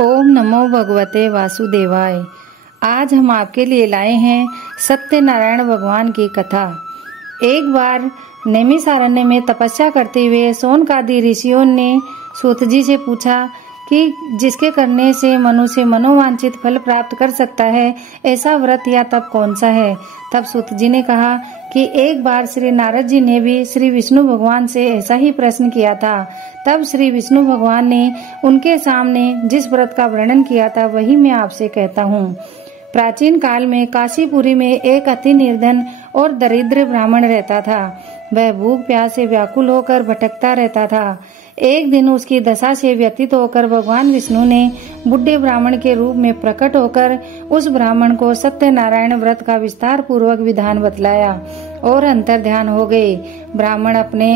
ओम नमो भगवते वासुदेवाय। आज हम आपके लिए लाए हैं सत्यनारायण भगवान की कथा। एक बार नैमिषारण्य में तपस्या करते हुए शौनकादि ऋषियों ने सूत जी से पूछा कि जिसके करने से मनुष्य मनोवांछित फल प्राप्त कर सकता है, ऐसा व्रत या तप कौन सा है। तब सूत जी ने कहा कि एक बार श्री नारद जी ने भी श्री विष्णु भगवान से ऐसा ही प्रश्न किया था। तब श्री विष्णु भगवान ने उनके सामने जिस व्रत का वर्णन किया था वही मैं आपसे कहता हूँ। प्राचीन काल में काशीपुरी में एक अति निर्धन और दरिद्र ब्राह्मण रहता था। वह भूख प्यास से व्याकुल होकर भटकता रहता था। एक दिन उसकी दशा से व्यतीत होकर भगवान विष्णु ने बुढ़े ब्राह्मण के रूप में प्रकट होकर उस ब्राह्मण को सत्यनारायण व्रत का विस्तार पूर्वक विधान बतलाया और अंतर ध्यान हो गए। ब्राह्मण अपने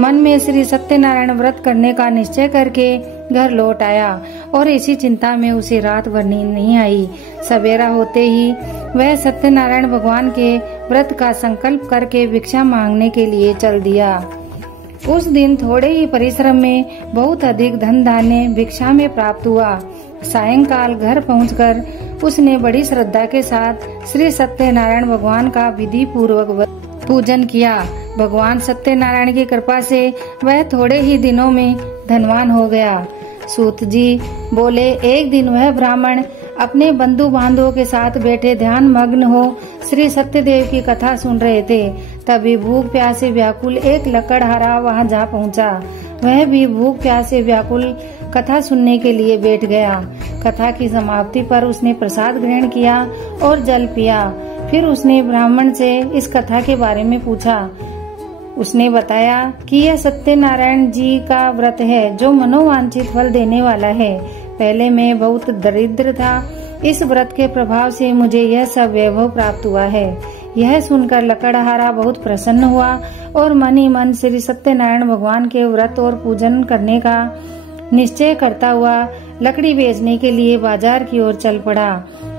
मन में श्री सत्यनारायण व्रत करने का निश्चय करके घर लौट आया और इसी चिंता में उसे रात भर नींद नहीं आई। सवेरा होते ही वह सत्यनारायण भगवान के व्रत का संकल्प करके भिक्षा मांगने के लिए चल दिया। उस दिन थोड़े ही परिश्रम में बहुत अधिक धन धान्य भिक्षा में प्राप्त हुआ। सायंकाल घर पहुंचकर उसने बड़ी श्रद्धा के साथ श्री सत्यनारायण भगवान का विधि पूर्वक पूजन किया। भगवान सत्यनारायण की कृपा से वह थोड़े ही दिनों में धनवान हो गया। सूत जी बोले, एक दिन वह ब्राह्मण अपने बंधु बांधवों के साथ बैठे ध्यान मग्न हो श्री सत्यदेव की कथा सुन रहे थे। तभी भूख प्यास से व्याकुल एक लकड़हारा वहां जा पहुंचा। वह भी भूख प्यास से व्याकुल कथा सुनने के लिए बैठ गया। कथा की समाप्ति पर उसने प्रसाद ग्रहण किया और जल पिया। फिर उसने ब्राह्मण से इस कथा के बारे में पूछा। उसने बताया कि यह सत्यनारायण जी का व्रत है जो मनोवांछित फल देने वाला है। पहले मैं बहुत दरिद्र था, इस व्रत के प्रभाव से मुझे यह सब वैभव प्राप्त हुआ है। यह सुनकर लकड़हारा बहुत प्रसन्न हुआ और मन ही मन श्री सत्यनारायण भगवान के व्रत और पूजन करने का निश्चय करता हुआ लकड़ी बेचने के लिए बाजार की ओर चल पड़ा।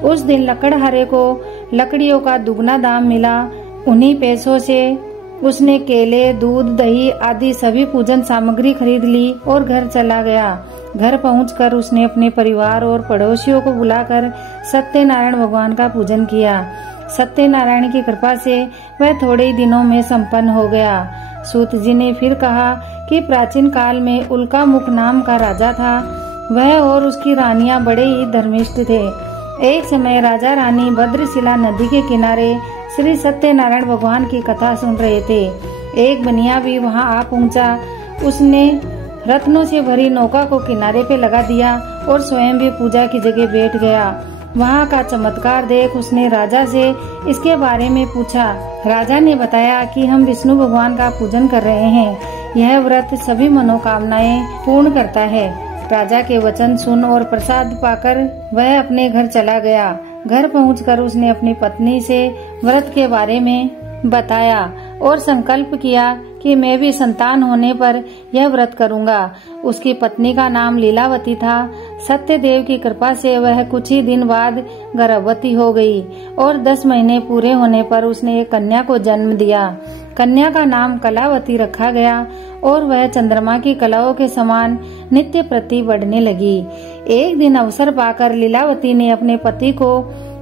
उस दिन लकड़हारे को लकड़ियों का दुगना दाम मिला। उन्हीं पैसों से उसने केले, दूध, दही आदि सभी पूजन सामग्री खरीद ली और घर चला गया। घर पहुंचकर उसने अपने परिवार और पड़ोसियों को बुलाकर सत्यनारायण भगवान का पूजन किया। सत्यनारायण की कृपा से वह थोड़े ही दिनों में संपन्न हो गया। सूत जी ने फिर कहा कि प्राचीन काल में उल्का मुख नाम का राजा था। वह और उसकी रानियां बड़े ही धर्मिष्ठ थे। एक समय राजा रानी भद्रशिला नदी के किनारे श्री सत्यनारायण भगवान की कथा सुन रहे थे। एक बनिया भी वहां आ पहुंचा। उसने रत्नों से भरी नौका को किनारे पे लगा दिया और स्वयं भी पूजा की जगह बैठ गया। वहां का चमत्कार देख उसने राजा से इसके बारे में पूछा। राजा ने बताया कि हम विष्णु भगवान का पूजन कर रहे हैं। यह व्रत सभी मनोकामनाएं पूर्ण करता है। राजा के वचन सुन और प्रसाद पाकर वह अपने घर चला गया। घर पहुंचकर उसने अपनी पत्नी से व्रत के बारे में बताया और संकल्प किया कि मैं भी संतान होने पर यह व्रत करूंगा। उसकी पत्नी का नाम लीलावती था। सत्यदेव की कृपा से वह कुछ ही दिन बाद गर्भवती हो गई और 10 महीने पूरे होने पर उसने एक कन्या को जन्म दिया। कन्या का नाम कलावती रखा गया और वह चंद्रमा की कलाओं के समान नित्य प्रति बढ़ने लगी। एक दिन अवसर पाकर लीलावती ने अपने पति को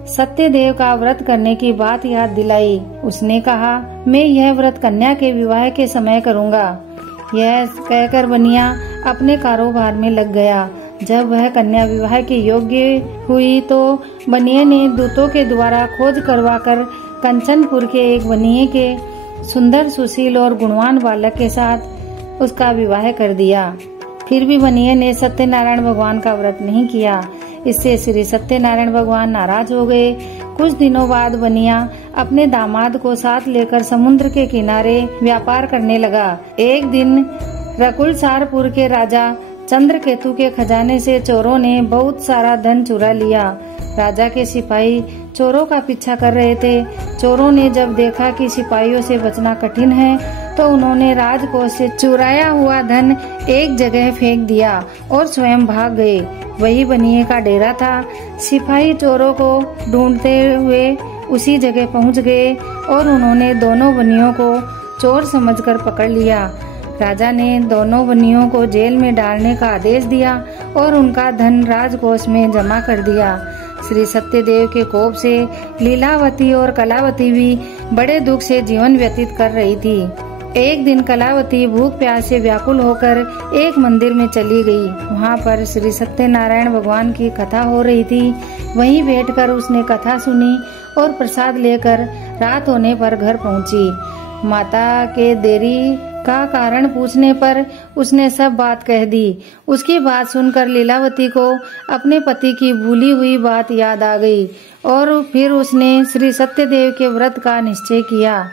सत्यदेव का व्रत करने की बात याद दिलाई। उसने कहा, मैं यह व्रत कन्या के विवाह के समय करूंगा। यह कहकर बनिया अपने कारोबार में लग गया। जब वह कन्या विवाह के योग्य हुई तो बनिए ने दूतों के द्वारा खोज करवाकर कंचनपुर के एक बनिए के सुंदर, सुशील और गुणवान बालक के साथ उसका विवाह कर दिया। फिर भी बनिए ने सत्यनारायण भगवान का व्रत नहीं किया। इससे श्री सत्यनारायण भगवान नाराज हो गए। कुछ दिनों बाद बनिया अपने दामाद को साथ लेकर समुद्र के किनारे व्यापार करने लगा। एक दिन रकुलसारपुर के राजा चंद्रकेतु के खजाने से चोरों ने बहुत सारा धन चुरा लिया। राजा के सिपाही चोरों का पीछा कर रहे थे। चोरों ने जब देखा कि सिपाहियों से बचना कठिन है तो उन्होंने राजकोष से चुराया हुआ धन एक जगह फेंक दिया और स्वयं भाग गए। वही बनिए का डेरा था। सिपाही चोरों को ढूंढते हुए उसी जगह पहुंच गए और उन्होंने दोनों बनियों को चोर समझकर पकड़ लिया। राजा ने दोनों बनियों को जेल में डालने का आदेश दिया और उनका धन राजकोष में जमा कर दिया। श्री सत्यदेव के कोप से लीलावती और कलावती भी बड़े दुख से जीवन व्यतीत कर रही थी। एक दिन कलावती भूख प्यास से व्याकुल होकर एक मंदिर में चली गई। वहाँ पर श्री सत्यनारायण भगवान की कथा हो रही थी। वहीं बैठकर उसने कथा सुनी और प्रसाद लेकर रात होने पर घर पहुँची। माता के देरी का कारण पूछने पर उसने सब बात कह दी। उसकी बात सुनकर लीलावती को अपने पति की भूली हुई बात याद आ गई और फिर उसने श्री सत्यदेव के व्रत का निश्चय किया।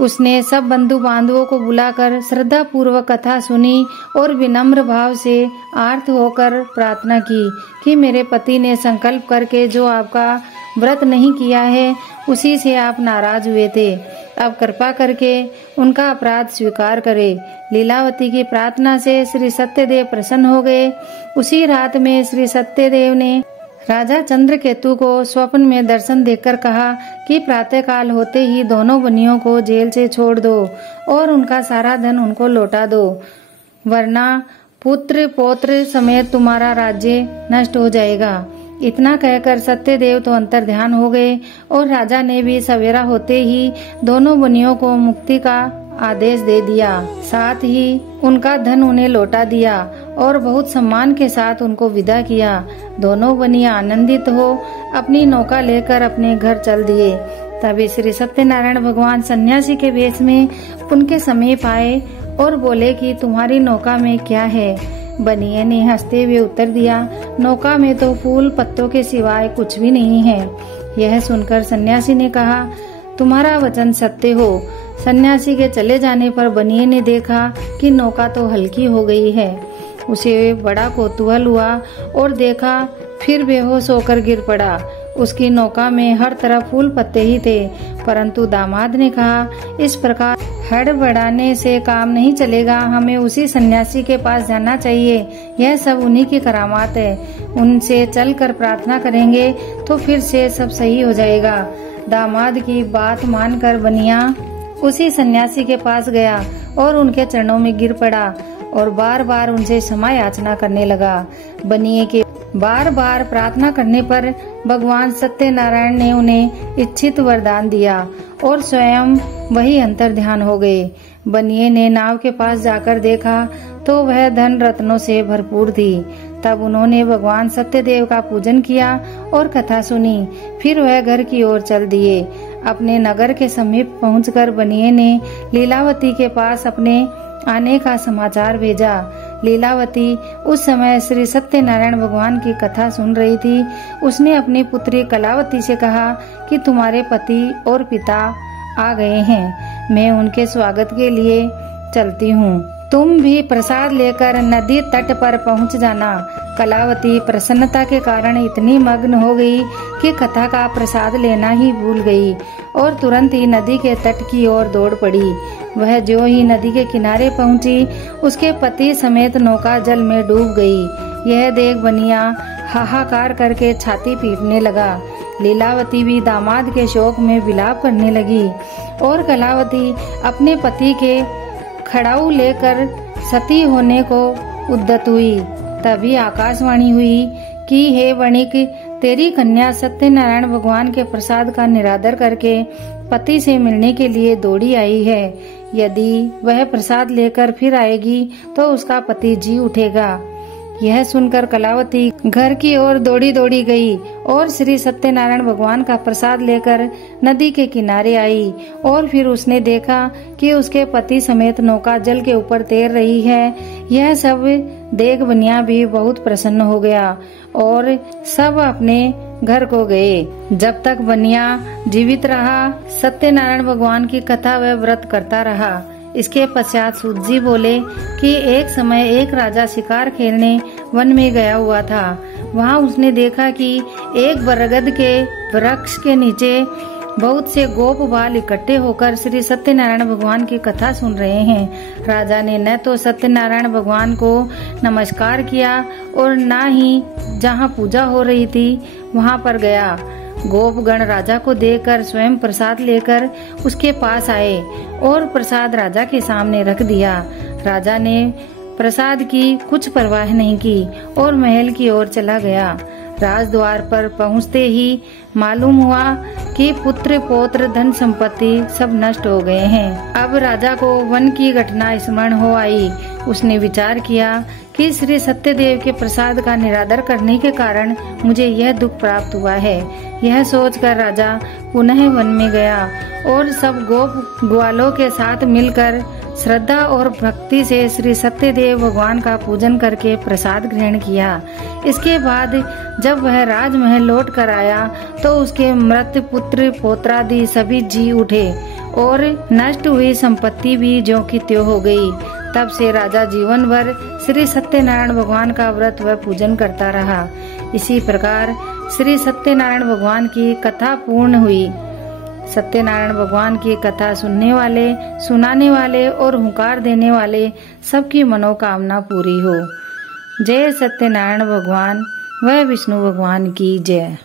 उसने सब बंधु बांधवों को बुलाकर श्रद्धा पूर्वक कथा सुनी और विनम्र भाव से आर्त होकर प्रार्थना की कि मेरे पति ने संकल्प करके जो आपका व्रत नहीं किया है उसी से आप नाराज हुए थे। अब कृपा करके उनका अपराध स्वीकार करें। लीलावती की प्रार्थना से श्री सत्यदेव प्रसन्न हो गए। उसी रात में श्री सत्यदेव ने राजा चंद्रकेतु को स्वप्न में दर्शन देकर कहा कि प्रातःकाल होते ही दोनों बनियों को जेल से छोड़ दो और उनका सारा धन उनको लौटा दो, वरना पुत्र पौत्र समेत तुम्हारा राज्य नष्ट हो जाएगा। इतना कहकर सत्यदेव तो अंतर्ध्यान हो गए और राजा ने भी सवेरा होते ही दोनों बनियों को मुक्ति का आदेश दे दिया। साथ ही उनका धन उन्हें लौटा दिया और बहुत सम्मान के साथ उनको विदा किया। दोनों बनियां आनंदित हो अपनी नौका लेकर अपने घर चल दिए। तभी श्री सत्यनारायण भगवान सन्यासी के वेश में उनके समीप आए और बोले कि तुम्हारी नौका में क्या है। बनिए ने हंसते हुए उत्तर दिया, नौका में तो फूल पत्तों के सिवाय कुछ भी नहीं है। यह सुनकर सन्यासी ने कहा, तुम्हारा वचन सत्य हो। सन्यासी के चले जाने पर बनिए ने देखा कि नौका तो हल्की हो गई है। उसे बड़ा कौतूहल हुआ और देखा, फिर बेहोश होकर गिर पड़ा। उसकी नौका में हर तरफ फूल पत्ते ही थे, परंतु दामाद ने कहा, इस प्रकार हड़बड़ाने से काम नहीं चलेगा, हमें उसी सन्यासी के पास जाना चाहिए। यह सब उन्हीं की करामात है, उनसे चलकर प्रार्थना करेंगे तो फिर से सब सही हो जाएगा। दामाद की बात मानकर बनिया उसी सन्यासी के पास गया और उनके चरणों में गिर पड़ा और बार बार उनसे क्षमा याचना करने लगा। बनिए के बार बार प्रार्थना करने पर भगवान सत्यनारायण ने उन्हें इच्छित वरदान दिया और स्वयं वही अंतर्ध्यान हो गए। बनिए ने नाव के पास जाकर देखा तो वह धन रत्नों से भरपूर थी। तब उन्होंने भगवान सत्यदेव का पूजन किया और कथा सुनी। फिर वह घर की ओर चल दिए। अपने नगर के समीप पहुंचकर बनिए ने लीलावती के पास अपने आने का समाचार भेजा। लीलावती उस समय श्री सत्यनारायण भगवान की कथा सुन रही थी। उसने अपनी पुत्री कलावती से कहा कि तुम्हारे पति और पिता आ गए हैं, मैं उनके स्वागत के लिए चलती हूँ। तुम भी प्रसाद लेकर नदी तट पर पहुँच जाना। कलावती प्रसन्नता के कारण इतनी मग्न हो गई कि कथा का प्रसाद लेना ही भूल गई और तुरंत ही नदी के तट की ओर दौड़ पड़ी। वह जो ही नदी के किनारे पहुंची, उसके पति समेत नौका जल में डूब गई। यह देख बनिया हाहाकार करके छाती पीटने लगा। लीलावती भी दामाद के शोक में विलाप करने लगी और कलावती अपने पति के खड़ाऊ लेकर सती होने को उद्यत हुई। तभी आकाशवाणी हुई कि हे वणिक, तेरी कन्या सत्यनारायण भगवान के प्रसाद का निरादर करके पति से मिलने के लिए दौड़ी आई है। यदि वह प्रसाद लेकर फिर आएगी तो उसका पति जी उठेगा। यह सुनकर कलावती घर की ओर दौड़ी दौड़ी गई और श्री सत्यनारायण भगवान का प्रसाद लेकर नदी के किनारे आई और फिर उसने देखा कि उसके पति समेत नौका जल के ऊपर तैर रही है। यह सब देख बनिया भी बहुत प्रसन्न हो गया और सब अपने घर को गए। जब तक बनिया जीवित रहा, सत्यनारायण भगवान की कथा व व्रत करता रहा। इसके पश्चात सूत जी बोले कि एक समय एक राजा शिकार खेलने वन में गया हुआ था। वहाँ उसने देखा कि एक बरगद के वृक्ष के नीचे बहुत से गोप बाल इकट्ठे होकर श्री सत्यनारायण भगवान की कथा सुन रहे हैं। राजा ने न तो सत्यनारायण भगवान को नमस्कार किया और न ही जहाँ पूजा हो रही थी वहाँ पर गया। गोपगण राजा को देखकर स्वयं प्रसाद लेकर उसके पास आए और प्रसाद राजा के सामने रख दिया। राजा ने प्रसाद की कुछ परवाह नहीं की और महल की ओर चला गया। राजद्वार पर पहुंचते ही मालूम हुआ कि पुत्र पौत्र धन संपत्ति सब नष्ट हो गए हैं। अब राजा को वन की घटना स्मरण हो आई। उसने विचार किया कि श्री सत्यदेव के प्रसाद का निरादर करने के कारण मुझे यह दुख प्राप्त हुआ है। यह सोचकर राजा पुनः वन में गया और सब गोप ग्वालों के साथ मिलकर श्रद्धा और भक्ति से श्री सत्यदेव भगवान का पूजन करके प्रसाद ग्रहण किया। इसके बाद जब वह राजमहल लौट कर आया तो उसके मृत पुत्र पौत्रादि सभी जी उठे और नष्ट हुई संपत्ति भी ज्यों की त्यों हो गई। तब से राजा जीवन भर श्री सत्यनारायण भगवान का व्रत व पूजन करता रहा। इसी प्रकार श्री सत्यनारायण भगवान की कथा पूर्ण हुई। सत्यनारायण भगवान की कथा सुनने वाले, सुनाने वाले और हुंकार देने वाले सबकी मनोकामना पूरी हो। जय सत्यनारायण भगवान व विष्णु भगवान की जय।